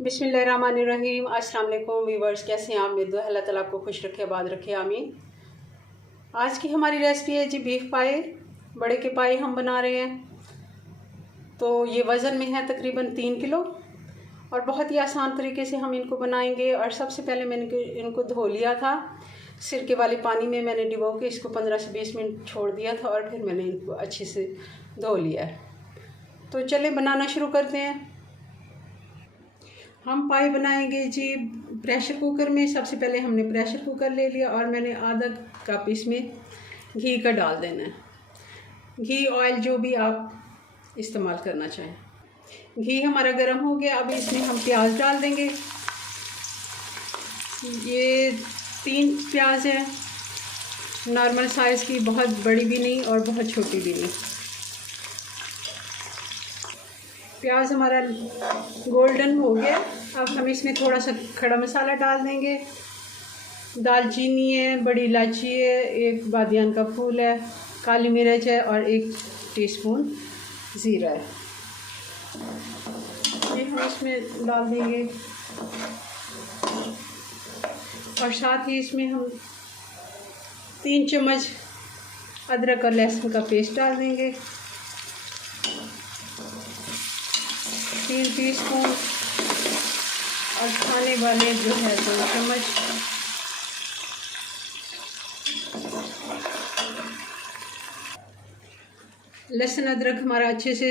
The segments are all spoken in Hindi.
बिस्मिल्लाहिर्रहमानिर्रहीम। अस्सलाम वालेकुम व्यूवर्स, कैसे हैं आप? मेरे दुआ अल्लाह ताला आपको खुश रखे, आबाद रखे, आमीन। आज की हमारी रेसिपी है जी बीफ पाए। बड़े के पाए हम बना रहे हैं। तो ये वज़न में है तकरीबन 3 किलो और बहुत ही आसान तरीके से हम इनको बनाएंगे। और सबसे पहले मैंने इनको धो लिया था, सिरके वाले पानी में मैंने डिबो के इसको 15 से 20 मिनट छोड़ दिया था और फिर मैंने इनको अच्छे से धो लिया है। तो चलें बनाना शुरू करते हैं। हम पाए बनाएंगे जी प्रेशर कुकर में। सबसे पहले हमने प्रेशर कुकर ले लिया और मैंने आधा कप इसमें घी का डाल देना है। घी ऑयल जो भी आप इस्तेमाल करना चाहें। घी हमारा गर्म हो गया। अब इसमें हम प्याज डाल देंगे। ये 3 प्याज है, नॉर्मल साइज़ की, बहुत बड़ी भी नहीं और बहुत छोटी भी नहीं। प्याज हमारा गोल्डन हो गया। अब हम इसमें थोड़ा सा खड़ा मसाला डाल देंगे। दालचीनी है, बड़ी इलायची है, 1 बादियान का फूल है, काली मिर्च है और 1 टीस्पून ज़ीरा है। ये हम इसमें डाल देंगे और साथ ही इसमें हम 3 चम्मच अदरक और लहसुन का पेस्ट डाल देंगे, 3 टीस्पून और खाने वाले जो है 2 चम्मच। लहसुन अदरक हमारा अच्छे से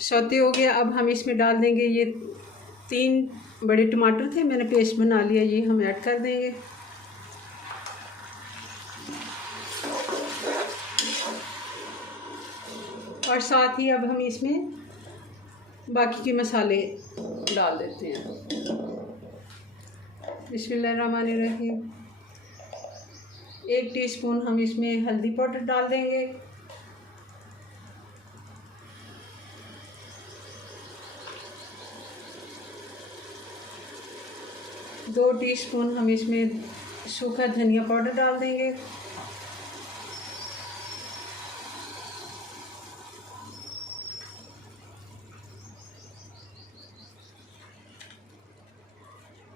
सौते हो गया। अब हम इसमें डाल देंगे ये 3 बड़े टमाटर थे, मैंने पेस्ट बना लिया, ये हम ऐड कर देंगे। और साथ ही अब हम इसमें बाकी के मसाले डाल देते हैं। बिस्मिल्लाहिर्रहमानिर्रहीम। 1 टीस्पून हम इसमें हल्दी पाउडर डाल देंगे, 2 टीस्पून हम इसमें सूखा धनिया पाउडर डाल देंगे,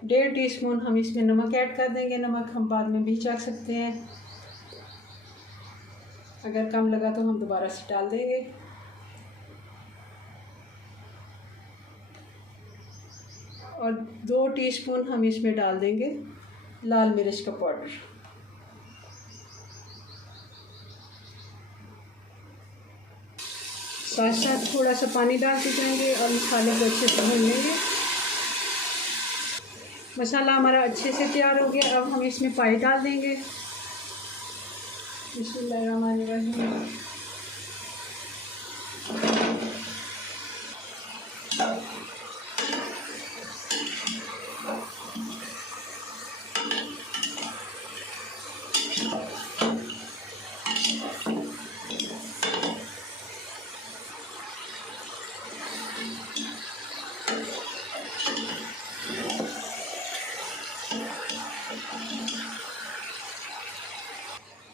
1.5 टीस्पून हम इसमें नमक ऐड कर देंगे। नमक हम बाद में भी चख सकते हैं, अगर कम लगा तो हम दोबारा से डाल देंगे। और 2 टीस्पून हम इसमें डाल देंगे लाल मिर्च का पाउडर। साथ साथ थोड़ा सा पानी डालते जाएंगे और मसाले को अच्छे से भून लेंगे। मसाला हमारा अच्छे से तैयार हो गया। अब हम इसमें पाए डाल देंगे। बिस्मिल्लाहिर्रहमानिर्रहीम।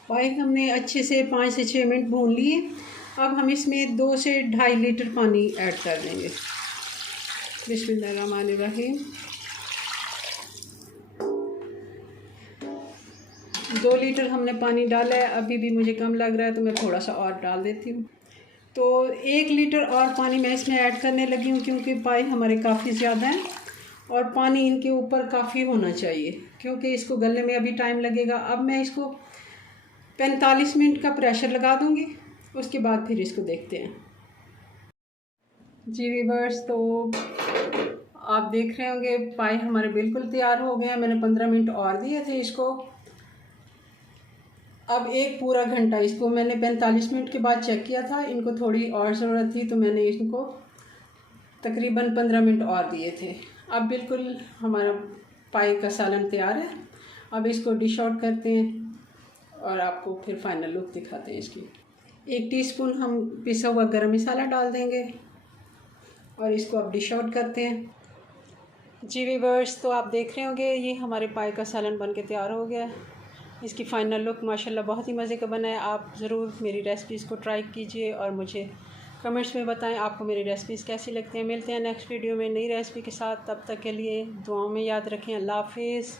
पाए हमने अच्छे से 5 से 6 मिनट भून लिए। अब हम इसमें 2 से 2.5 लीटर पानी ऐड कर देंगे। बिस्मिल्लाहिर्रहमानिर्रहीम। 2 लीटर हमने पानी डाला है। अभी भी मुझे कम लग रहा है तो मैं थोड़ा सा और डाल देती हूँ। तो 1 लीटर और पानी मैं इसमें ऐड करने लगी हूँ, क्योंकि पाए हमारे काफ़ी ज़्यादा हैं और पानी इनके ऊपर काफ़ी होना चाहिए, क्योंकि इसको गलने में अभी टाइम लगेगा। अब मैं इसको 45 मिनट का प्रेशर लगा दूंगी, उसके बाद फिर इसको देखते हैं जी व्यूअर्स। तो आप देख रहे होंगे पाए हमारे बिल्कुल तैयार हो गए हैं। मैंने 15 मिनट और दिए थे इसको। अब 1 पूरा घंटा इसको मैंने 45 मिनट के बाद चेक किया था। इनको थोड़ी और ज़रूरत थी तो मैंने इनको तकरीबन 15 मिनट और दिए थे। अब बिल्कुल हमारा पाए का सालन तैयार है। अब इसको डिश आउट करते हैं और आपको फिर फाइनल लुक दिखाते हैं इसकी। 1 टीस्पून हम पिसा हुआ गरम मसाला डाल देंगे और इसको अब डिश आउट करते हैं जी व्यूअर्स। तो आप देख रहे होंगे ये हमारे पाए का सालन बन के तैयार हो गया है। इसकी फ़ाइनल लुक माशाल्लाह बहुत ही मज़े का बना है। आप ज़रूर मेरी रेसिपीज़ को ट्राई कीजिए और मुझे कमेंट्स में बताएं आपको मेरी रेसिपीज़ कैसी लगती हैं। मिलते हैं नेक्स्ट वीडियो में नई रेसिपी के साथ, तब तक के लिए दुआओं में याद रखें। अल्लाह हाफिज़।